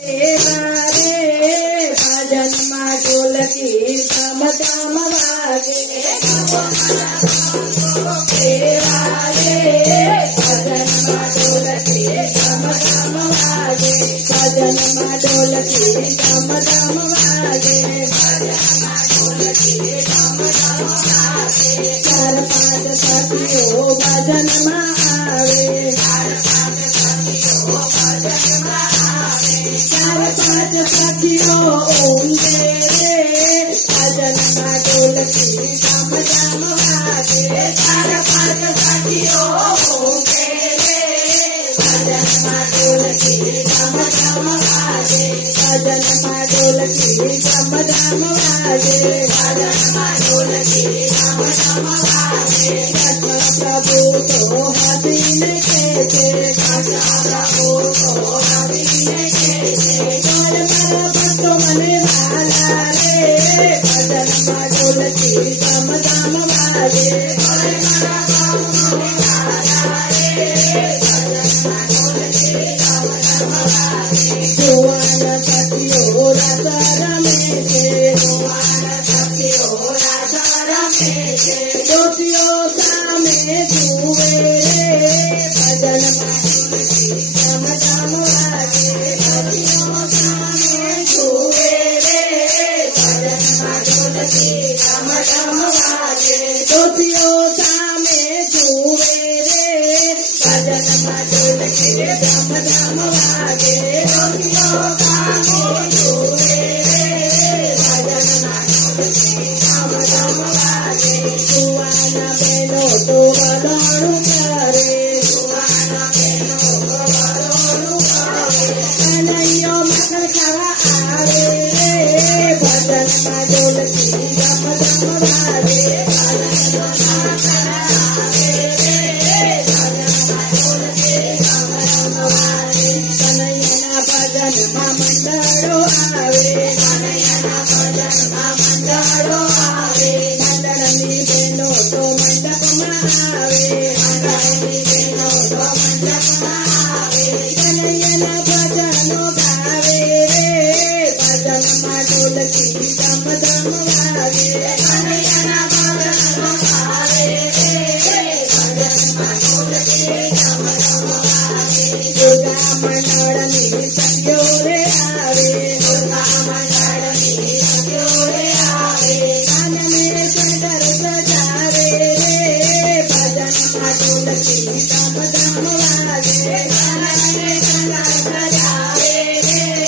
ભજનમાં ઢોલકી ધમ ધમ વાગે ભજનમાં ઢોલકી ધમ ધમ વાગે ભજનમાં ઢોલકી ધમ ધમ વાગે ચાર પાંચ સખીઓ ભજનમાં આવે ચાર પાંચ સખીઓ ઊંઘે રે ભજનમાં ઢોલકી ધમ ધમ વાગે ચાર પાંચ સખીઓ ઊંઘે રે ભજનમાં ઢોલકી ધમ ધમ વાગે ભજનમાં ઢોલકી ધમ ધમ વાગે ભજનમાં ઢોલકી ધમ ધમ વાગે પ્રભુ તો હસીને કહે છે પ્રભુ તો હસીને કહે છે મારા ભક્તો મને વાલા રે ભજનમાં ઢોલકી ધમ ધમ વાગે મારા ભક્તો મને વાલા રે ભજનમાં ઢોલકી ધમ ધમ વાગે જુવાન સખીઓ રાસ રમે છે જુવાન સખીઓ રાસ રમે છે જ્યોતિઓ સામે જુએ રે ભજનમાં ઢોલકી ધમ ધમ વાગે જ્યોતિઓ સામે જુએ રે ભજનમાં ઢોલકી ધમ ધમ વાગે જ્યોતિઓ સામે જુએ રે ભજનમાં ઢોલકી ધમ ધમ વાગે જ્યોતિઓ સામે જુએ રે ભજનમાં ઢોલકી ધમ ધમ વાગે જુવાના બહેનો તો વલોણું કરે જુવાના બહેનો તો વલોણું કરે કનૈયો મખણ ખાવા